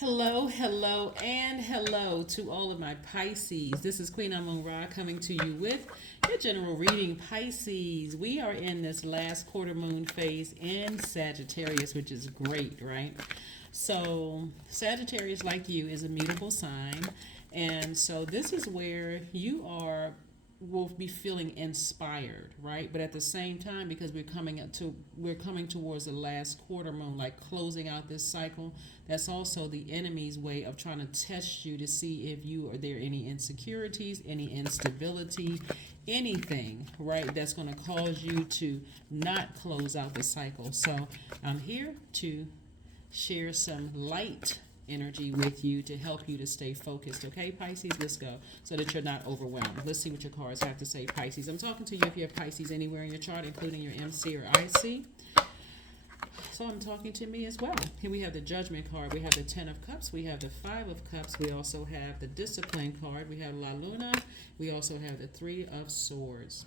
Hello, hello, and hello to all of my Pisces. This is Queen Amun Ra coming to you with your general reading, Pisces. We are in this last quarter moon phase in Sagittarius, which is great, right? So, Sagittarius, like you, is a mutable sign. And so, this is where you are will be feeling inspired, right? But at the same time, because we're coming towards the last quarter moon, like closing out this cycle, that's also the enemy's way of trying to test you to see if you are there any insecurities, any instability, anything, right? That's going to cause you to not close out the cycle. So I'm here to share some light energy with you to help you to stay focused. Okay, Pisces, let's go, so that you're not overwhelmed. Let's see what your cards have to say, Pisces. I'm talking to you if you have Pisces anywhere in your chart, including your MC or IC. So I'm talking to me as well. Here we have the Judgment card. We have the Ten of Cups. We have the Five of Cups. We also have the Discipline card. We have La Luna. We also have the Three of Swords.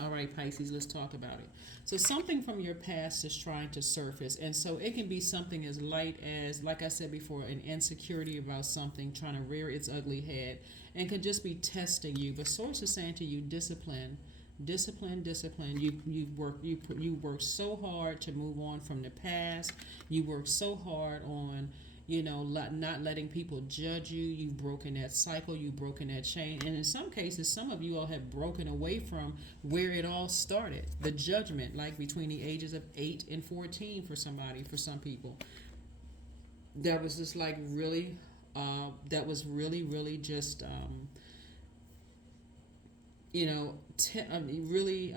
All right, Pisces, let's talk about it. So something from your past is trying to surface. And so it can be something as light as, like I said before, an insecurity about something trying to rear its ugly head, and could just be testing you. But Source is saying to you, discipline, discipline, discipline. You work so hard to move on from the past. You work so hard on not letting people judge you. You've broken that cycle, you've broken that chain. And in some cases, some of you all have broken away from where it all started. The judgment, like between the ages of 8 and 14 for somebody, for some people. That was just like really, that was really, really just, really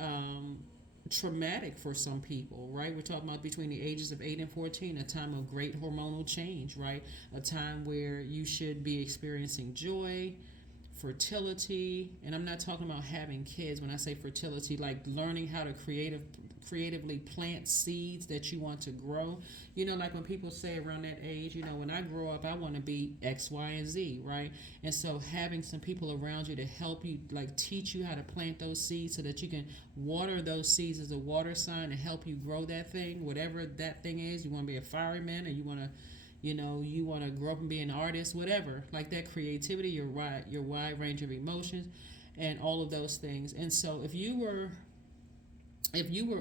traumatic for some people, right? We're talking about between the ages of 8 and 14, a time of great hormonal change, right? A time where you should be experiencing joy, fertility, and I'm not talking about having kids. When I say fertility, like learning how to creatively plant seeds that you want to grow. Like when people say around that age, when I grow up, I want to be X, Y, and Z, right? And so having some people around you to help you, like teach you how to plant those seeds so that you can water those seeds as a water sign to help you grow that thing, whatever that thing is. You want to be a fireman, or you want to you want to grow up and be an artist, whatever, like that creativity, your wide range of emotions, and all of those things. And so if you were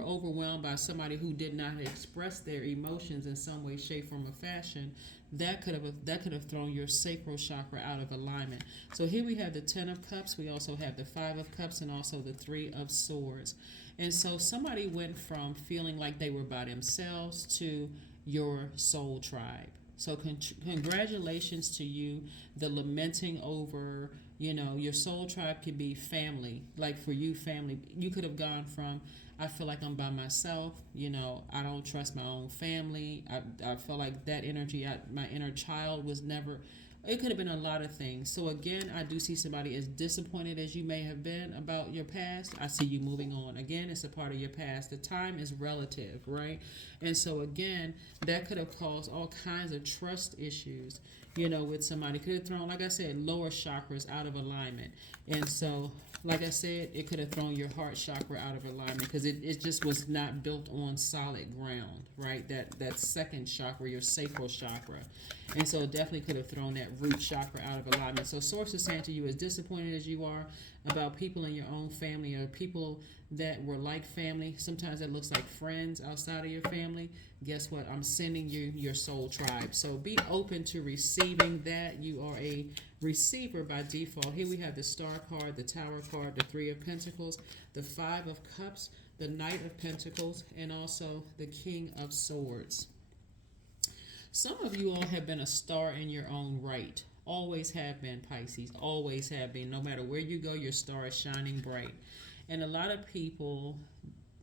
overwhelmed by somebody who did not express their emotions in some way, shape, form, or fashion, that could have thrown your sacral chakra out of alignment. So here we have the Ten of Cups. We also have the Five of Cups, and also the Three of Swords. And so somebody went from feeling like they were by themselves to your soul tribe. So congratulations to you. The lamenting over, your soul tribe could be family. Like for you, family, you could have gone from, I feel like I'm by myself, I don't trust my own family. I feel like that energy, my inner child was never, it could have been a lot of things. So again, I do see somebody as disappointed as you may have been about your past. I see you moving on. Again, it's a part of your past. The time is relative, right? And so again, that could have caused all kinds of trust issues, with somebody. Could have thrown, like I said, lower chakras out of alignment. And so, like I said, it could have thrown your heart chakra out of alignment because it just was not built on solid ground, right? That second chakra, your sacral chakra. And so it definitely could have thrown that root chakra out of alignment. So Source is saying to you, as disappointed as you are about people in your own family or people that were like family, sometimes that looks like friends outside of your family, guess what? I'm sending you your soul tribe. So be open to receiving that. You are a receiver by default. Here we have the Star card, the Tower card, the Three of Pentacles, the Five of Cups, the Knight of Pentacles, and also the King of Swords. Some of you all have been a star in your own right. Always have been, Pisces. Always have been. No matter where you go, your star is shining bright. And a lot of people,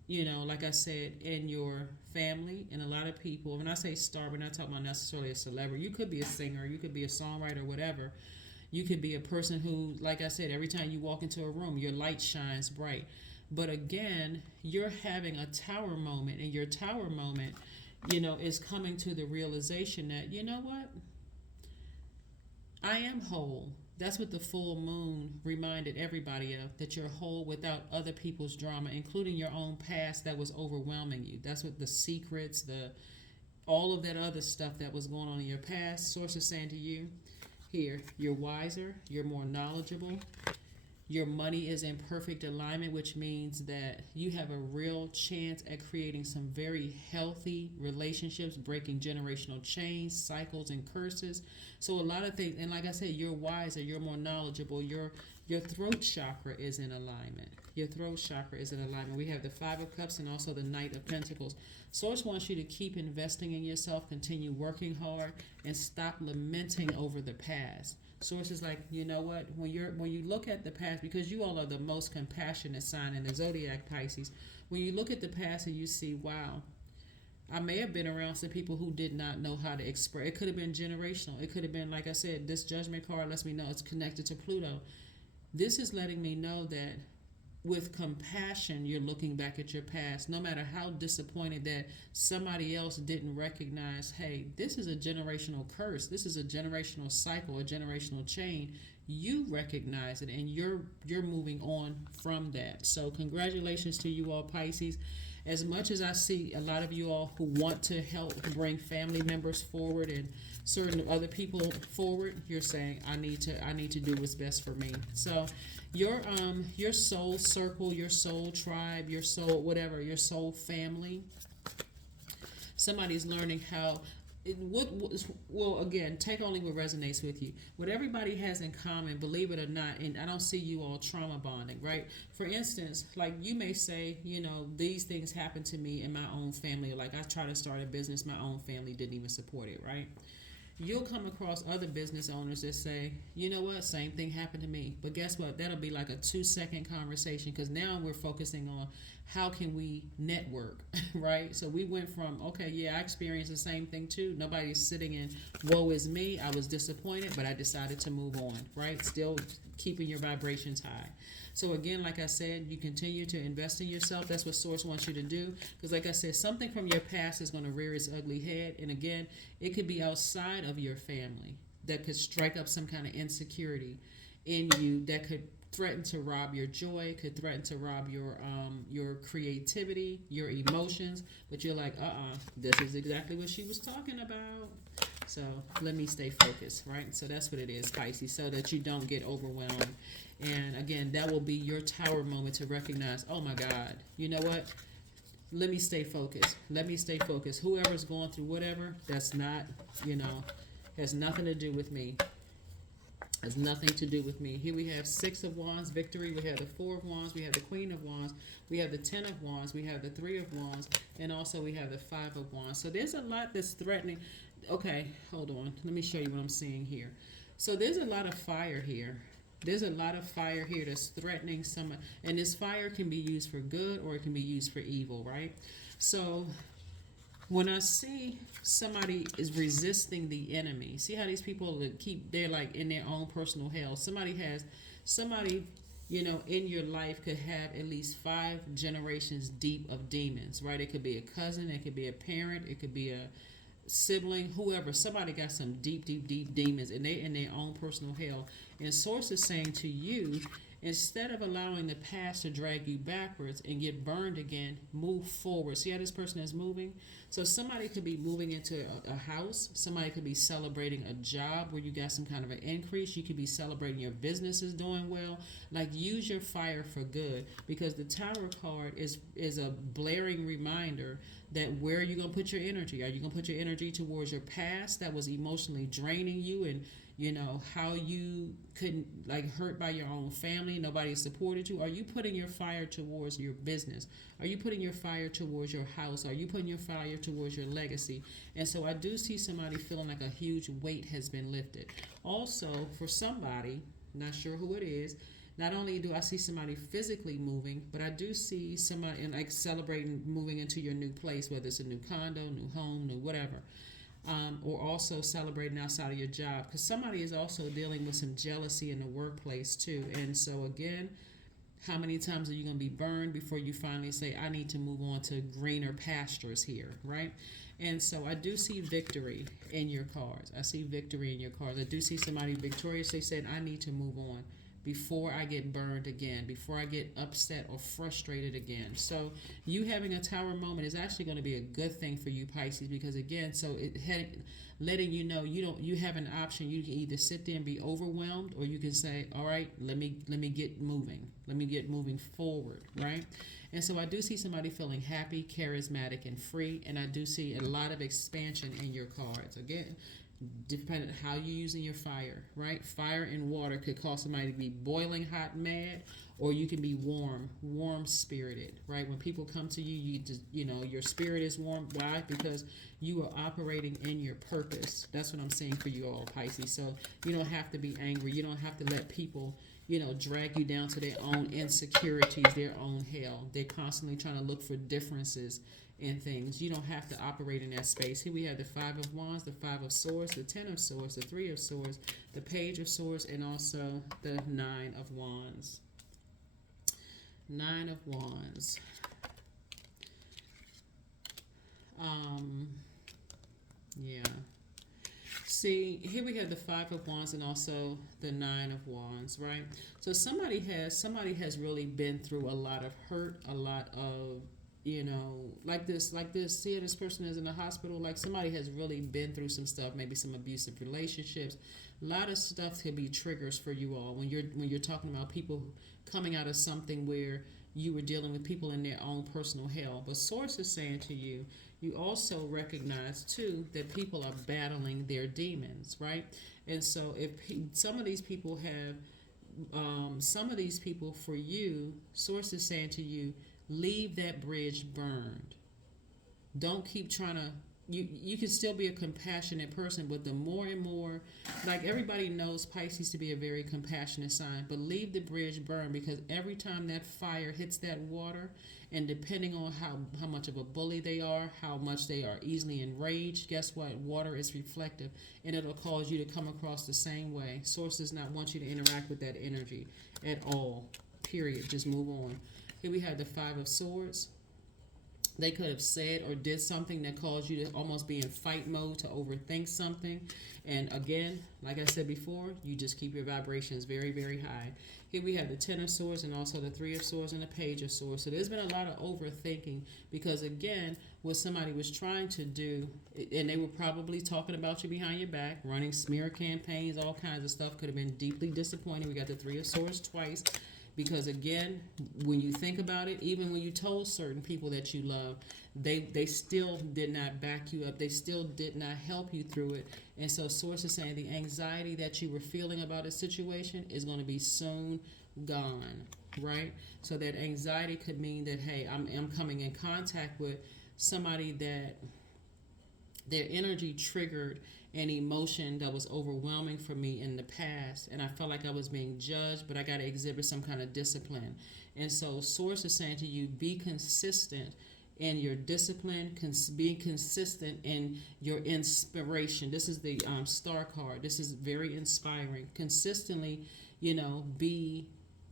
like I said, in your family, and a lot of people, when I say star, we're not talking about necessarily a celebrity. You could be a singer, you could be a songwriter, whatever. You could be a person who, like I said, every time you walk into a room, your light shines bright. But again, you're having a tower moment, and your tower moment, is coming to the realization that, what? I am whole. That's what the full moon reminded everybody of, that you're whole without other people's drama, including your own past that was overwhelming you. That's what the secrets, all of that other stuff that was going on in your past. Source is saying to you here, you're wiser, you're more knowledgeable, your money is in perfect alignment, which means that you have a real chance at creating some very healthy relationships, breaking generational chains, cycles, and curses. So a lot of things, and like I said, you're wiser, you're more knowledgeable, your throat chakra is in alignment. Your throat chakra is in alignment. We have the Five of Cups and also the Knight of Pentacles. Source wants you to keep investing in yourself, continue working hard, and stop lamenting over the past. Source is like, you know what? When you look at the past, because you all are the most compassionate sign in the Zodiac, Pisces. When you look at the past and you see, wow, I may have been around some people who did not know how to express. It could have been generational. It could have been, like I said, this Judgment card lets me know it's connected to Pluto. This is letting me know that with compassion, you're looking back at your past, no matter how disappointed that somebody else didn't recognize, hey, this is a generational curse. This is a generational cycle, a generational chain. You recognize it, and you're moving on from that. So congratulations to you all, Pisces. As much as I see a lot of you all who want to help bring family members forward and certain other people forward, you're saying, I need to do what's best for me. So your soul circle, your soul tribe, your soul whatever, your soul family, somebody's learning how well, again, take only what resonates with you. What everybody has in common, believe it or not, and I don't see you all trauma bonding, right? For instance, like you may say, you know, these things happened to me in my own family. Like I tried to start a business, my own family didn't even support it, right? You'll come across other business owners that say, you know what, same thing happened to me. But guess what? That'll be like a 2-second conversation, because now we're focusing on how can we network, right? So we went from, okay, yeah, I experienced the same thing too. Nobody's sitting in, woe is me. I was disappointed, but I decided to move on, right? Still keeping your vibrations high. So again, like I said, you continue to invest in yourself. That's what Source wants you to do. Because like I said, something from your past is going to rear its ugly head. And again, it could be outside of your family that could strike up some kind of insecurity in you that could threaten to rob your joy, could threaten to rob your creativity, your emotions. But you're like, this is exactly what she was talking about. So let me stay focused, right? So that's what it is, Pisces, so that you don't get overwhelmed. And again, that will be your tower moment to recognize, oh my God, you know what? Let me stay focused. Let me stay focused. Whoever's going through whatever, that's not, has nothing to do with me. Has nothing to do with me. Here we have 6 of Wands, victory. We have the 4 of Wands. We have the Queen of Wands. We have the 10 of Wands. We have the 3 of Wands. And also we have the 5 of Wands. So there's a lot that's threatening. Okay, hold on. Let me show you what I'm seeing here. So there's a lot of fire here. There's a lot of fire here that's threatening someone. And this fire can be used for good or it can be used for evil, right? So when I see somebody is resisting the enemy, see how these people they're like in their own personal hell. Somebody, in your life could have at least 5 generations deep of demons, right? It could be a cousin, it could be a parent, it could be a sibling, whoever. Somebody got some deep demons and they're in their own personal hell. And Source is saying to you, instead of allowing the past to drag you backwards and get burned again, move forward. See how this person is moving? So somebody could be moving into a house. Somebody could be celebrating a job where you got some kind of an increase. You could be celebrating your business is doing well. Like, use your fire for good, because the Tower card is a blaring reminder that where are you going to put your energy? Are you going to put your energy towards your past that was emotionally draining you, and how you couldn't, hurt by your own family, nobody supported you? Are you putting your fire towards your business? Are you putting your fire towards your house? Are you putting your fire towards your legacy? And so I do see somebody feeling like a huge weight has been lifted. Also, for somebody, not sure who it is, not only do I see somebody physically moving, but I do see somebody celebrating moving into your new place, whether it's a new condo, new home, new whatever. Or also celebrating outside of your job, because somebody is also dealing with some jealousy in the workplace too. And so again, how many times are you going to be burned before you finally say, I need to move on to greener pastures here, right? And so I do see victory in your cards. I see victory in your cards. I do see somebody victorious. They said, I need to move on before I get burned again, before I get upset or frustrated again. So you having a Tower moment is actually going to be a good thing for you, Pisces, because again, so letting you know you have an option. You can either sit there and be overwhelmed, or you can say, all right, let me get moving. Let me get moving forward, right? And so I do see somebody feeling happy, charismatic, and free, and I do see a lot of expansion in your cards. Again, depending on how you're using your fire, right? Fire and water could cause somebody to be boiling hot, mad, or you can be warm spirited, right? When people come to you, your spirit is warm. Why? Because you are operating in your purpose. That's what I'm saying for you all, Pisces. So you don't have to be angry. You don't have to let people, drag you down to their own insecurities, their own hell. They're constantly trying to look for differences in things. You don't have to operate in that space. Here we have the Five of Wands, the Five of Swords, the Ten of Swords, the Three of Swords, the Page of Swords, and also the Nine of Wands. Nine of Wands. Yeah. See, here we have the Five of Wands and also the Nine of Wands, right? So somebody has really been through a lot of hurt, a lot of, like this, see, this person is in the hospital, like somebody has really been through some stuff, maybe some abusive relationships. A lot of stuff could be triggers for you all when you're talking about people coming out of something where you were dealing with people in their own personal hell. But Source is saying to you, you also recognize too that people are battling their demons, right? And so if some of these people for you, Source is saying to you, leave that bridge burned. Don't keep trying to, you can still be a compassionate person, but the more and more, like everybody knows Pisces to be a very compassionate sign, but leave the bridge burned, because every time that fire hits that water, and depending on how much of a bully they are, how much they are easily enraged, guess what? Water is reflective, and it'll cause you to come across the same way. Source does not want you to interact with that energy at all, period. Just move on. Here we have the Five of Swords. They could have said or did something that caused you to almost be in fight mode, to overthink something. And again, like I said before, you just keep your vibrations very, very high. Here we have the Ten of Swords and also the Three of Swords and the Page of Swords. So there's been a lot of overthinking, because again, what somebody was trying to do, and they were probably talking about you behind your back, running smear campaigns, all kinds of stuff, could have been deeply disappointing. We got the Three of Swords twice. Because again, when you think about it, even when you told certain people that you love, they still did not back you up. They still did not help you through it. And so Source is saying the anxiety that you were feeling about a situation is going to be soon gone, right? So that anxiety could mean that, hey, I'm coming in contact with somebody that their energy triggered an emotion that was overwhelming for me in the past, and I felt like I was being judged, but I got to exhibit some kind of discipline. And so Source is saying to you, be consistent in your discipline, be consistent in your inspiration. This is the Star card. This is very inspiring. Consistently, be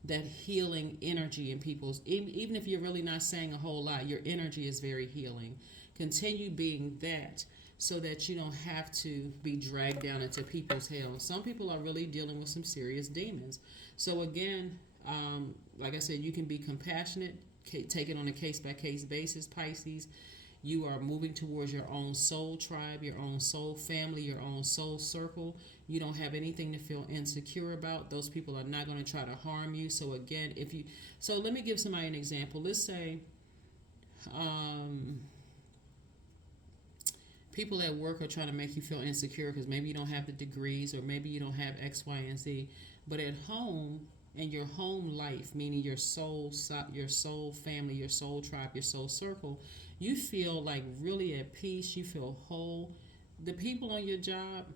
that healing energy in people's, even if you're really not saying a whole lot, your energy is very healing. Continue being that, so that you don't have to be dragged down into people's hell. Some people are really dealing with some serious demons. So again, like I said, you can be compassionate, take it on a case-by-case basis, Pisces. You are moving towards your own soul tribe, your own soul family, your own soul circle. You don't have anything to feel insecure about. Those people are not going to try to harm you. So again, so let me give somebody an example. Let's say, people at work are trying to make you feel insecure because maybe you don't have the degrees, or maybe you don't have X, Y, and Z. But at home, in your home life, meaning your soul family, your soul tribe, your soul circle, you feel like really at peace. You feel whole. The people on your job,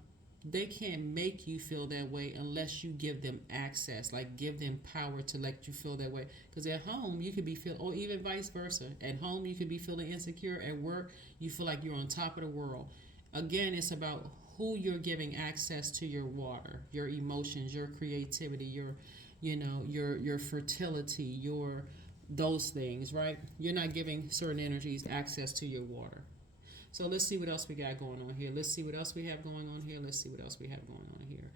they can't make you feel that way unless you give them access, like give them power to let you feel that way. Because at home, you could be or even vice versa. At home, you could be feeling insecure. At work, you feel like you're on top of the world. Again, it's about who you're giving access to your water, your emotions, your creativity, your fertility, those things, right? You're not giving certain energies access to your water. So let's see what else we got going on here. Let's see what else we have going on here.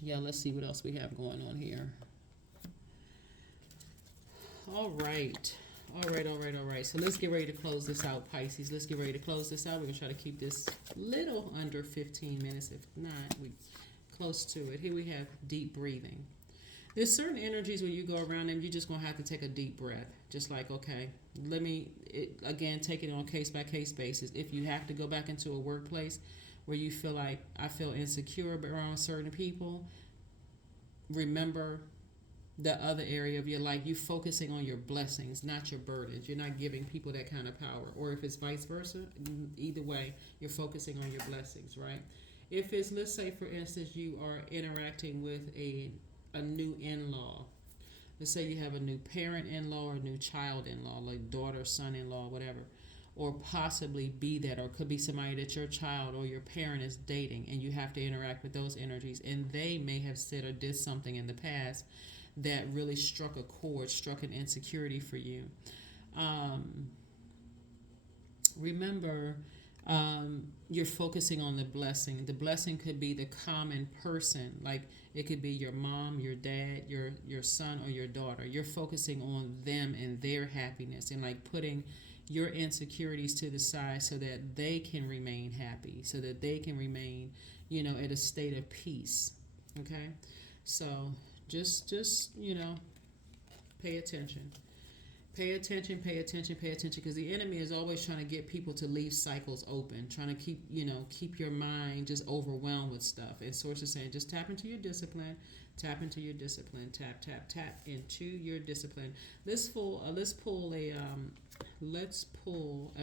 Yeah, let's see what else we have going on here. All right. All right. So let's get ready to close this out, Pisces. Let's get ready to close this out. We're going to try to keep this little under 15 minutes. If not, we close to it. Here we have deep breathing. There's certain energies where you go around and you're just going to have to take a deep breath. Just like, okay, again, take it on case-by-case basis. If you have to go back into a workplace where you feel like, I feel insecure around certain people, remember the other area of your life. You focusing on your blessings, not your burdens. You're not giving people that kind of power. Or if it's vice versa, either way, you're focusing on your blessings, right? If it's, let's say, for instance, you are interacting with a new in-law. Let's say you have a new parent-in-law or a new child-in-law, like daughter, son-in-law, whatever. Or possibly be that, or could be somebody that your child or your parent is dating, and you have to interact with those energies. And they may have said or did something in the past that really struck a chord, struck an insecurity for you. Remember, you're focusing on the blessing. The blessing could be the common person, like it could be your mom, your dad, your son, or your daughter. You're focusing on them and their happiness, and like putting your insecurities to the side so that they can remain happy, so that they can remain, at a state of peace. Okay, so just pay attention. Pay attention, because the enemy is always trying to get people to leave cycles open, trying to keep your mind just overwhelmed with stuff. And Source is saying, just tap into your discipline, tap into your discipline, tap into your discipline. Let's pull a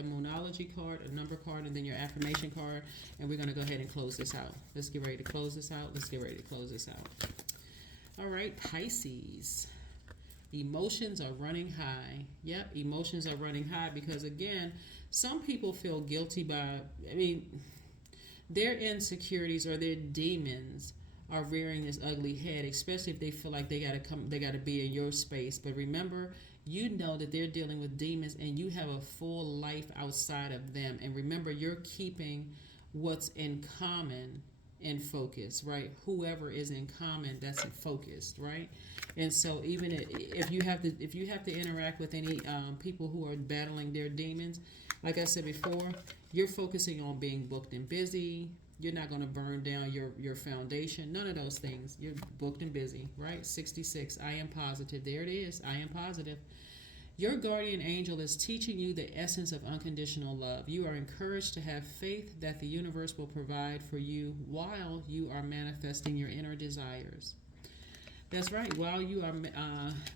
Moonology card, a number card, and then your affirmation card, and we're going to go ahead and close this out. Let's get ready to close this out. All right, Pisces. Emotions are running high. Yep, emotions are running high because, again, some people feel guilty their insecurities or their demons are rearing this ugly head, especially if they feel like they gotta be in your space. But remember, you know that they're dealing with demons and you have a full life outside of them. And remember, you're keeping what's in common in focus, right? Whoever is in common, that's focused, right? And so even if you have to interact with any people who are battling their demons, like I said before, you're focusing on being booked and busy. You're not going to burn down your foundation. None of those things. You're booked and busy, right? 66. I am positive. There it is. I am positive. Your guardian angel is teaching you the essence of unconditional love. You are encouraged to have faith that the universe will provide for you while you are manifesting your inner desires. That's right. While you are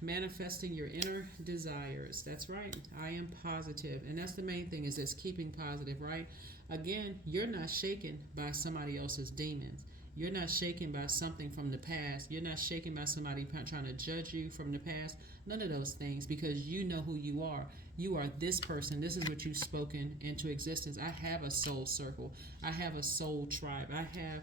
manifesting your inner desires. That's right. I am positive. And that's the main thing, is just keeping positive, right? Again, you're not shaken by somebody else's demons. You're not shaken by something from the past. You're not shaken by somebody trying to judge you from the past. None of those things, because you know who you are. You are this person. This is what you've spoken into existence. I have a soul circle. I have a soul tribe. I have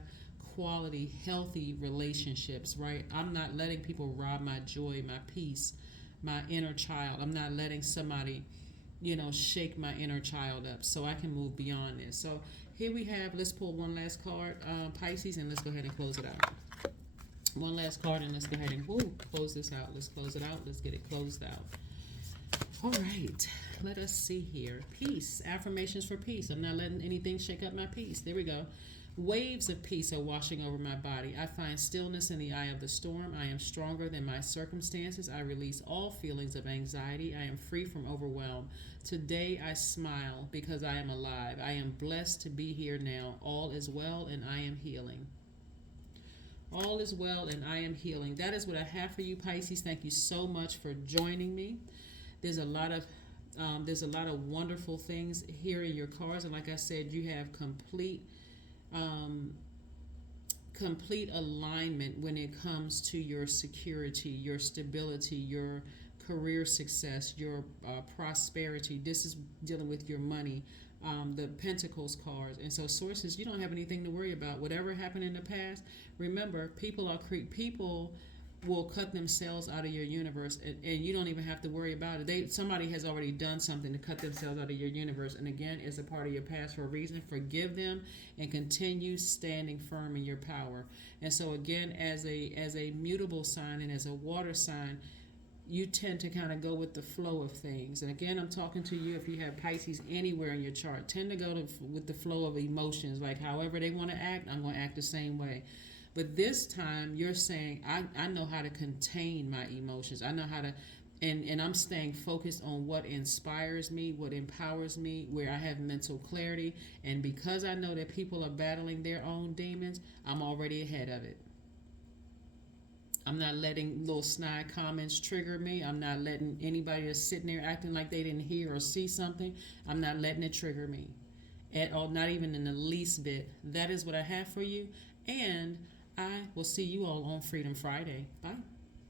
quality, healthy relationships, right? I'm not letting people rob my joy, my peace, my inner child. I'm not letting somebody, shake my inner child up so I can move beyond this. So here we have, let's pull one last card, Pisces, and let's go ahead and close it out. One last card, and let's go ahead and close this out. Let's close it out. Let's get it closed out. All right. Let us see here. Peace. Affirmations for peace. I'm not letting anything shake up my peace. There we go. Waves of peace are washing over my body. I find stillness in the eye of the storm. I am stronger than my circumstances. I release all feelings of anxiety. I am free from overwhelm. Today I smile because I am alive. I am blessed to be here now. All is well and I am healing. All is well and I am healing. That is what I have for you, Pisces. Thank you so much for joining me. There's a lot of wonderful things here in your cards, and like I said, you have complete alignment when it comes to your security, your stability, your career success, your prosperity. This is dealing with your money, the Pentacles cards. And so sources, you don't have anything to worry about. Whatever happened in the past, remember, people will cut themselves out of your universe, and you don't even have to worry about it. Somebody has already done something to cut themselves out of your universe, and again, it's a part of your past for a reason. Forgive them and continue standing firm in your power. And so again, as a mutable sign and as a water sign, you tend to kind of go with the flow of things. And again, I'm talking to you if you have Pisces anywhere in your chart. Tend to go with the flow of emotions. Like however they want to act, I'm going to act the same way. But this time, you're saying, I know how to contain my emotions. I know how to, and I'm staying focused on what inspires me, what empowers me, where I have mental clarity. And because I know that people are battling their own demons, I'm already ahead of it. I'm not letting little snide comments trigger me. I'm not letting anybody that's sitting there acting like they didn't hear or see something, I'm not letting it trigger me at all, not even in the least bit. That is what I have for you. And I will see you all on Freedom Friday. Bye.